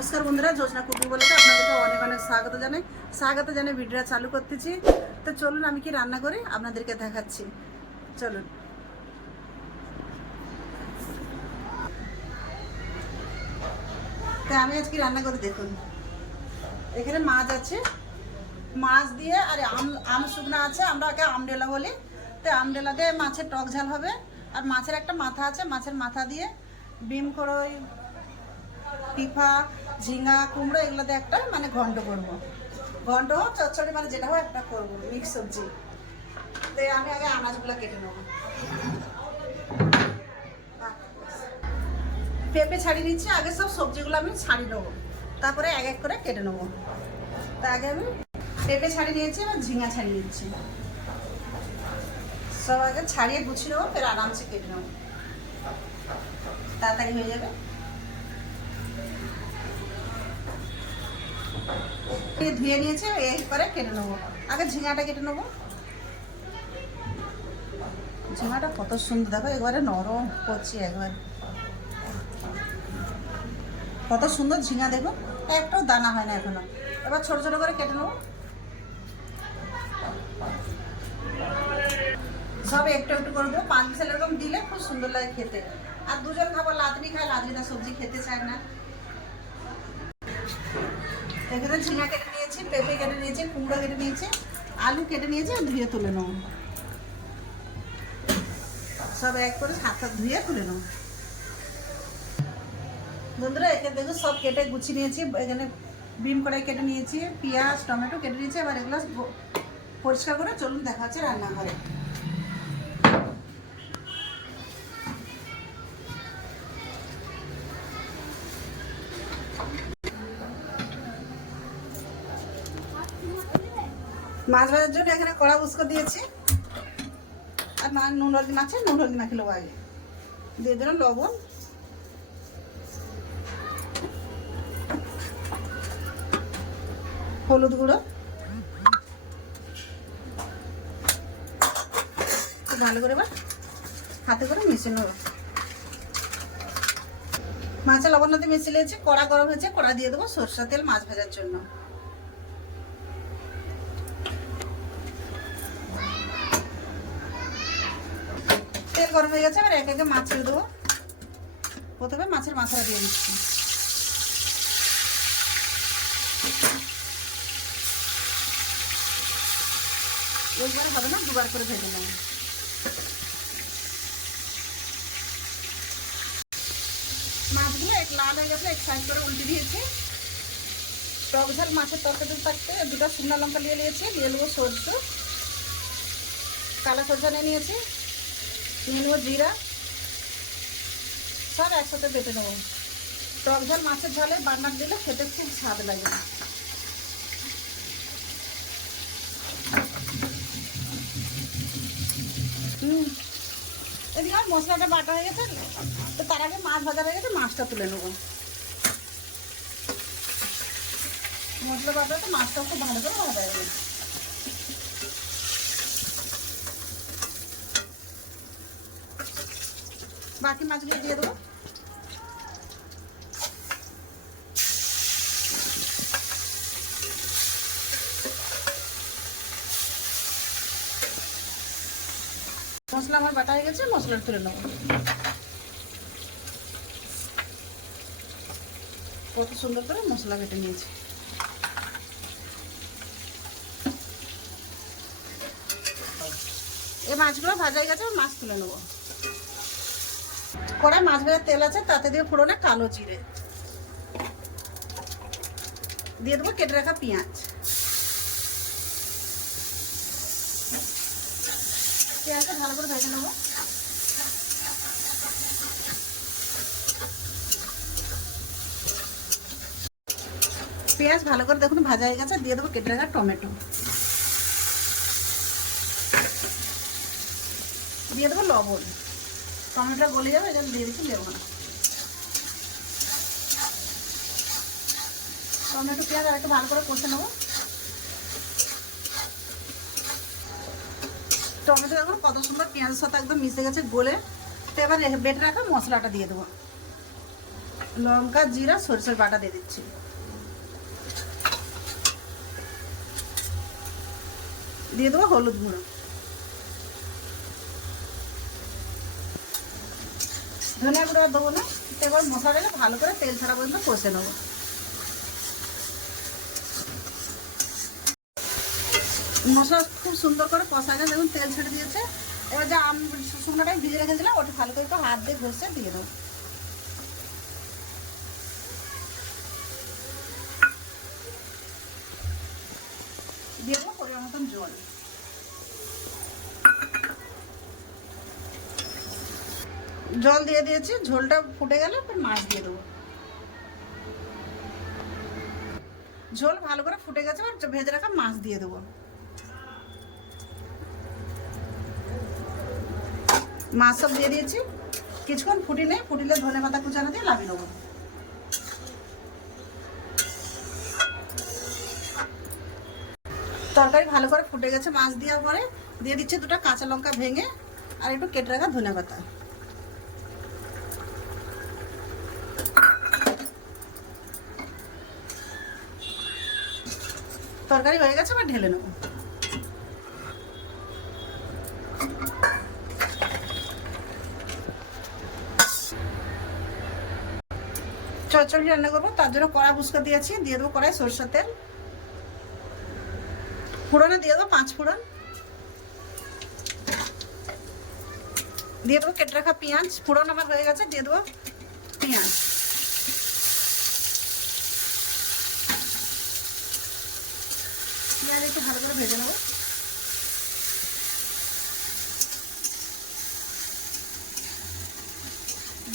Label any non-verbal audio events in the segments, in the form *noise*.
নমস্কার বন্ধুরা যোজনা কুকিং বলেতে আপনাদেরকে অনেক অনেক স্বাগত জানাই। স্বাগত জানাই ভিডিওটা চালু করতেছি। তো চলুন আমি কি রান্না করে? আপনাদেরকে দেখাচ্ছি। চলুন। তো আমি আজকে রান্না করে, দেখুন। এখানে মাছ আছে। মাছ দিয়ে, আর আম আম শুকনো আছে, আমরা ওকে আমডেলা বলি। তো আমডেলা দিয়ে মাছের টক ঝাল হবে। আর মাছের একটা মাথা আছে, মাছের মাথা দিয়ে বিম করই পিফা ঝিঙ্গা কুমড়ো, এগুলো দিয়ে একটা মানে ঘন্ট করব। ঘন্ট হোক চচ্চড়ি মানে যেটা হোক একটা করব, মিক্স সবজি। তো আমি আগে আনাজগুলো কেটে নেব। পেঁপে ছাড়িয়ে নিচ্ছি, আগে সব সবজিগুলো আমি ছাড়িয়ে নেব। তারপরে এক এক করে কেটে নেব। তা আগে আমি পেঁপে ছাড়িয়ে নিয়েছি, এবার ঝিঙ্গা ছাড়িয়ে নিচ্ছি। সব আগে ছাড়িয়ে গুছিয়ে নেব, ফের আরামসে কেটে নেব। তাড়াতাড়ি হয়ে যাবে। ধুয়ে নিয়েছি এই করে কেটে নেব। আগে ঝিঙাটা কেটে নেব। ঝিঙাটা কত সুন্দর, দেখো একবারে নরম করছি একবার। কত সুন্দর ঝিঙা, দেখো। একটাও দানা হয় না এখনও। এবার ছোট ছোট করে কেটে নেব। সব একটু একটু করে দেবো। পাঁচ এরকম দিলে খুব সুন্দর লাগে খেতে। আর দুজন খাবার লাদনি খায় লাদনিটা সবজি খেতে চায় না। এখানে ঝিঙা কেটে নিয়েছি, পেঁপে কেটে নিয়েছি, কুমড়ো কেটে নিয়েছি, আলু কেটে নিয়েছি ধুয়ে তুলে নেব। সব এক করে হাত হাত ধুয়ে তুলে নেব। বন্ধুরা, এখানে দেখো সব কেটে গুছিয়ে নিয়েছি, এখানে বিম কড়াই কেটে নিয়েছি, পেঁয়াজ, টমেটো কেটে নিয়েছি আবার এগুলো পরিষ্কার করে চলুন দেখা হচ্ছে রান্নাঘরে। মাছ ভাজার জন্য এখানে কড়া উস্কো দিয়েছি। আর মা নুন হলদি মাছে, নুন হলদি মাখি লোক আগে দিয়ে দিলাম লবণ। হলুদ গুঁড়ো। ভালো করে এবার হাতে করে মিশিয়ে নেব। মাছে লবণ নদী মিশিয়ে নিয়েছি, কড়া গরম হয়েছে, কড়া দিয়ে দেবো সরষা তেল মাছ ভাজার জন্য। তেল গরম হয়ে গেছে, এবার এক একে মাছ দেবো। প্রথমে মাছের মাথাটা দিয়ে দিচ্ছি। একবার হবে না, দুবার করে ভেজে নেব। মাছগুলো এক লাল হয়ে গেছে, এক সাইড করে উল্টে দিয়েছি। টক ঝাল মাছের তরকারি থাকতে দুটো শুকনো লঙ্কা নিয়ে নিয়েছি নিয়ে নেব সরষে। কালো সরষা নিয়ে নিয়েছি। নিয়ে নেব জিরা, সব একসাথে বেটে নেব। টক ঝাল, মাছের ঝালে বান্নার দিলে খেতে খুব স্বাদ লাগে। এদিকে আমার মশলাটা বাটা হয়ে গেছে, তো তার আগে মাছ ভাজা হয়ে গেছে, মাছটা তুলে নেব। মশলা বাটা তো মাছটা খুব ভালো করে ভাজা হয়ে গেছে বাকি মাছগুলো দিয়ে দেবো। মশলা আমার বাটা হয়ে গেছে মশলাটা তুলে নেব। কত সুন্দর করে মশলা বেটে নিয়েছি। এই মাছগুলো ভাজা হয়ে গেছে মাছ তুলে নেব। কড়াই মাছ ভাজার তেল আছে, তাতে দিয়ে ফোড়নে কালো জিরে। দিয়ে দেবো কেটে রাখা পেঁয়াজ। পেঁয়াজটা ভালো করে ভেজে নেব। পেঁয়াজ ভালো করে দেখুন ভাজা হয়ে গেছে, দিয়ে দেবো কেটে রাখা টমেটো। দিয়ে দেবো লবণ। টমেটো গলে যাবে এটা দিয়ে দিচ্ছি না টমেটো, পেঁয়াজ আর একটু ভালো করে কষে নেব। টমেটো এখন কত সুন্দর পেঁয়াজের সাথে একদম মিশে গেছে গলে। তো এবার বেটে রাখা মশলাটা দিয়ে দেবো। লঙ্কা, জিরা, সরষের বাটা দিয়ে দিচ্ছি। দিয়ে দেবো হলুদ গুঁড়ো। ধনিয়া গুঁড়ো দেবো না। এবার মশলাটাকে ভালো করে তেল ছাড়া পর্যন্ত কষে নেব। মশলা খুব সুন্দর করে কষা গেছে। দেখুন, তেল ছেড়ে দিয়েছে। এবার যে আম শুকনোটাই ভিজে রেখেছিলাম, ওটা ভালো করে একটু হাত দিয়ে ঘষে দিয়ে দেবো। দিয়ে দেবো পরিমাণ মতন জল। জল দিয়ে দিয়েছি, ঝোলটা ফুটে গেলে মাছ দিয়ে দেবো। ঝোল ভালো করে ফুটে গেছে, এবার ভেজে রাখা মাছ দিয়ে দেবো। মাছ সব দিয়ে দিয়েছি। কিছুক্ষণ ফুটিলে ফুটিলে ধনে পাতা কুচানো দিয়ে লাভিয়ে দেবো। তরকারি ভালো করে ফুটে গেছে মাছ দেওয়ার পরে, দিয়ে দিচ্ছে দুটো কাঁচা লঙ্কা ভেঙে, আর একটু কেটে রাখা ধনে পাতা। তরকারি হয়ে গেছে, এবার ঢেলে নেব। চচ্চড়ি রান্না করব, তার জন্য কড়া বুসকা দিয়েছি, দিয়ে দেবো কড়াই সরষের তেল। ফোড়নে দিয়ে দেবো পাঁচ ফোড়ন। দিয়ে দেবো কেটে রাখা পেঁয়াজ। ফোড়ন আমার হয়ে গেছে, দিয়ে দেবো পেঁয়াজ। পেঁয়াজ একটু ভালো করে ভেজে নেব।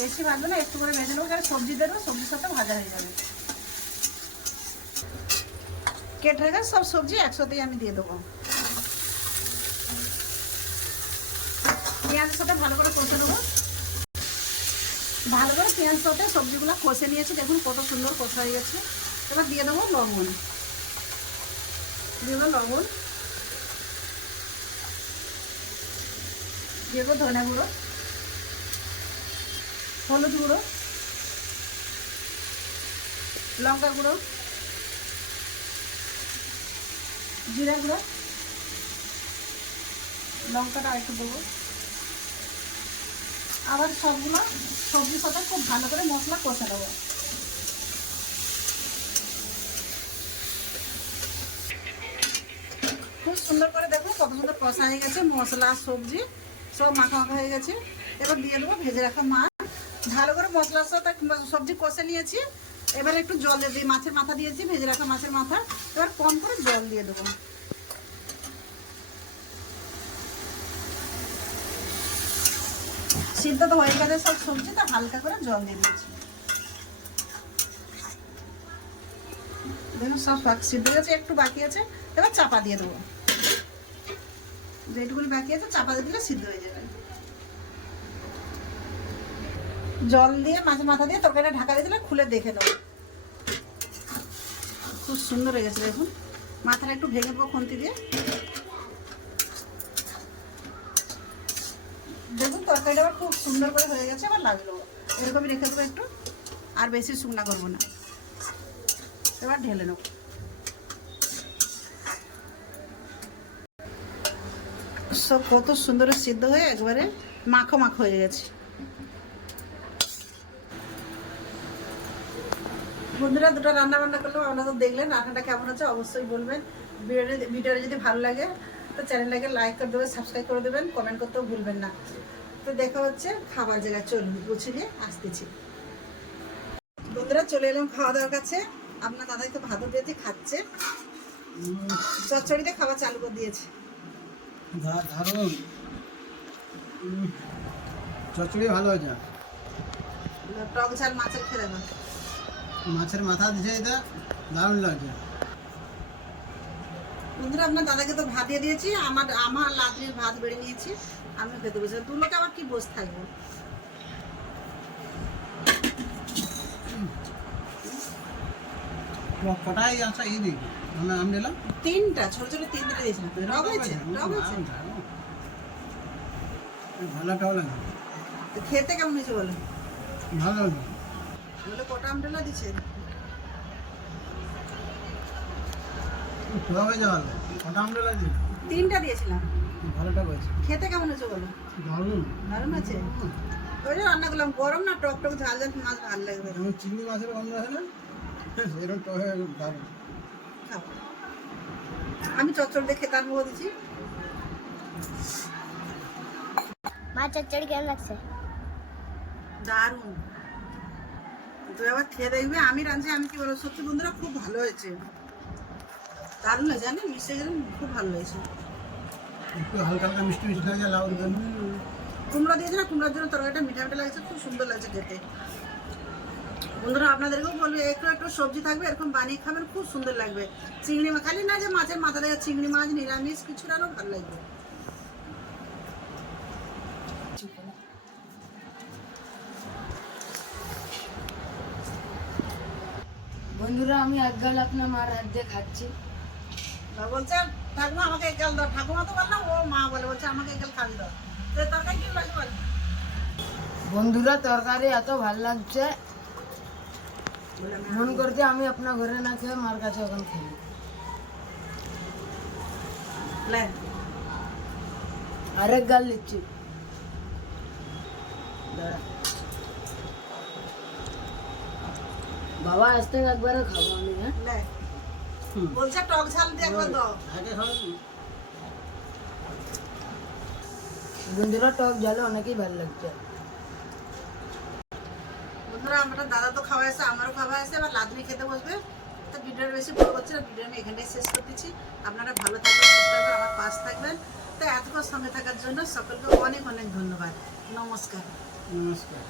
বেশি ভাজবো না, একটু করে ভেজে নেব, কারণ সবজি দেবো, সবজির সাথে ভাজা হয়ে যাবে। কেটে রেখে সব সবজি একসাথেই আমি দিয়ে দেবো। পেঁয়াজের সাথে ভালো করে কষে দেবো ভালো করে পেঁয়াজ সাথে সবজিগুলো কষে নিয়েছি, দেখুন কত সুন্দর কষা হয়ে গেছে। এবার দিয়ে দেবো লবণ। দেবো লবণ। দেবো ধনে গুঁড়ো, হলুদ গুঁড়ো, লঙ্কা গুঁড়ো, জিরা গুঁড়ো, লঙ্কাটা একটু দেবো। আবার সবগুলো সবজির সাথে খুব ভালো করে মশলা কষে দেবো খুব সুন্দর করে দেখো, কত সুন্দর কষা হয়ে গেছে, মশলা, সবজি সব মাখা মাখা হয়ে গেছে। এবার দিয়ে দেবো ভেজে রাখা মাছ। ভালো করে মশলার সাথে সবজি কষে নিয়েছি। এবার একটু জল দিয়ে দিই, মাছের মাথা দিয়েছি, ভেজে রাখা মাছের মাথা। এবার কম করে জল দিয়ে দেবো। সিদ্ধ তো হয়ে গেছে সব সবজি, তা হালকা করে জল দিয়ে দিয়েছি। দেখুন সব সিদ্ধ গেছে, একটু বাকি আছে, এবার চাপা দিয়ে দেবো। যেটুকুনি বাকি আছে, চাপা দিলে সিদ্ধ হয়ে যাবে। জল দিয়ে মাছের মাথা দিয়ে তরকারিটা ঢাকা দিয়ে দিলে খুলে দেখে দেবো খুব সুন্দর হয়ে গেছে দেখুন। মাথাটা একটু ভেঙে দেবো খুন্তি দিয়ে। দেখুন, তরকারিটা আবার খুব সুন্দর করে হয়ে গেছে, আবার লাগল। এরকমই রেখে দেবো একটু, আর বেশি শুকনা করব না। এবার ঢেলে নেব। সব কত সুন্দর সিদ্ধ হয়ে একবারে মাখো মাখো হয়ে গেছে। বন্ধুরা, দুটো রান্না বান্না করলাম, আপনারা তো দেখলেন, রান্নাটা কেমন আছে অবশ্যই বলবেন। ভিডিওটা যদি ভালো লাগে, তো চ্যানেলটাকে লাইক করে দেবেন সাবস্ক্রাইব করে দেবেন কমেন্ট করতেও ভুলবেন না। তো দেখা হচ্ছে খাবার জায়গায়। চলুন, গুছিয়ে আসতেছি। বন্ধুরা, চলে এলাম খাওয়া দাওয়ার কাছে। আপনার দাদাই তো ভাত দিয়েছে, খাচ্ছে। চচ্চড়িতে খাবার চালু করে দিয়েছে। দারুণ। চচ্চড়ি ভালো হয়েছে। টক ঝাল মাছের খেলে মাছের মাথা দিছে এটা দারুণ লাগছে। বন্ধুরা আপনার দাদাকে তো ভাত দিয়ে দিয়েছি আমার আমার লাদ্রির ভাত বেড়ে নিয়েছি আমি খেতে বসে দু লোকে আবার কি বসে থাকব? কটাই আছে এই দিক আমরা আম নিলাম। তিনটা ছোট ছোট তিনটা দিয়েছিলাম। রক হয়েছে রক হয়েছে ভালো টাও লাগে খেতে কেমন হয়েছে বলো? ভালো লাগে বলে কটা আমডেলা দিচ্ছে? টক হয়ে যাওয়ার কটা আমরা লাগছে তিনটা দিয়েছিলাম। ভালো টক হয়েছে। খেতে কেমন হয়েছে বলো? দারুণ। দারুণ আছে? ওই রান্না করলাম গরম না টক টক ঝাল ঝাল মাছ ভালো লাগবে। চিংড়ি মাছের গন্ধ আছে না? *laughs* আমি চচ্চড় দিয়ে খেতে আরম্ভ দিচ্ছি। মা চচ্চড়ি কেমন লাগছে? দারুণ। তো এবার খেয়ে দেখবে আমি রাঁধছি আমি কি বলব? সত্যি বন্ধুরা খুব ভালো হয়েছে। দারুণ হয়েছে জানি মিশে গেলে খুব ভালো হয়েছে। একটু হালকা হালকা মিষ্টি মিষ্টি লাগে লাউ কুমড়া দিয়েছে না? কুমড়ার জন্য তরকারিটা মিঠা মিঠা লাগছে খুব সুন্দর লাগছে খেতে। বন্ধুরা আপনাদেরকেও বলব একটু একটু সবজি থাকবে এরকম বানিয়ে খাবেন খুব সুন্দর লাগবে। চিংড়ি মাছ খালি না যে মাছের মাথা থেকে চিংড়ি মাছ নিরামিষ কিছু রান্নাও ভালো লাগবে। বন্ধুরা আমি এক গাল আপনার মার হাত দিয়ে খাচ্ছি। বলছে ঠাকুমা আমাকে একাল দাও। ঠাকুমা তো বললাম ও মা বলে বলছে আমাকে একাল খাবি দাও। তরকারি কি লাগবে বন্ধুরা তরকারি এত ভালো লাগছে মন করছে আমি আপনার ঘরে না খেয়ে মার কাছে এখন খেলি লেন। আরেক গাল দিচ্ছি দাঁড়া। বাবা আজ থেকে একবারে খাব আমি হ্যাঁ লে। বলছে টক ঝাল দিয়ে একবার দাও আগে খাওয়া বন্ধুরা টক ঝালে অনেকই ভালো লাগছে বন্ধুরা আমরা দাদা তো খাওয়া আছে আমারও খাওয়া আছে আবার লাদনি খেতে বসবে। তো ভিডিওর বেশি বড় করছি না, ভিডিও আমি এখানটাই শেষ করতেছি আপনারা ভালো থাকবেন, সুস্থ আমার পাশ থাকবেন। তো এতক্ষণ সঙ্গে থাকার জন্য সকলকে অনেক অনেক ধন্যবাদ। নমস্কার। নমস্কার।